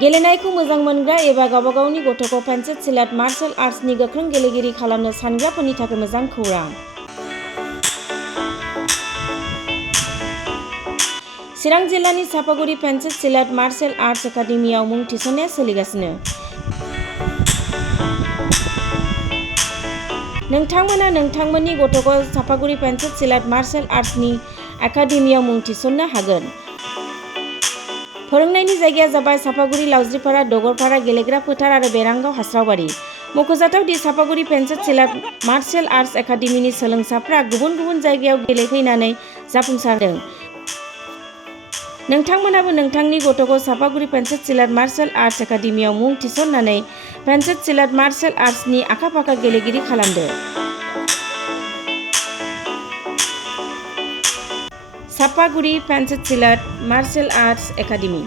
गेलेनायखौ मोजां मोनग्रा एबा गावबा गावनि गथ'खौ पेन्सिल सिलाट मार्शल आर्ट्सनि गोख्रों गेलेगिरि खालामनो सानग्राफोरनि थाखाय मोजां खौरां। चिरां जिल्लानि सापागुरि पेन्सिल सिलाट मार्शल आर्ट्स एकाडेमियाव मुं थिसननाया सोलिगासिनो। नोंथांमोना नोंथांमोननि गथ'खौ सापागुरि पेन्सिल सिलाट मार्शल आर्ट्सनि एकाडेमियाव मुं थिसननो हागोन। फोरोंनायनि जायगाया जाबाय सापागुरि लावज्रिपारा दगरपारा गेलेग्रा फोथार आरो बेरांगाव हास्रावबारि। मख'जाथाव दि सापागुरि पेन्सिल सिलाट मार्शल आर्ट्स एकाडेमिनि सोलोंसाफ्रा गुबुन गुबुन जायगायाव गेलेहैनानै जाफुंसारदों। नोंथांमोनाबो नोंथांनि गथ'खौ सापागुरि पेन्सिल सिलाट मार्शल आर्ट्स एकाडेमियाव मुं थिसननानै पेन्सिल सिलाट मार्शल आर्ट्सनि आखा-फाखा गेलेगिरि खालामदो। Sapaguri pencil सिलाट martial arts academy.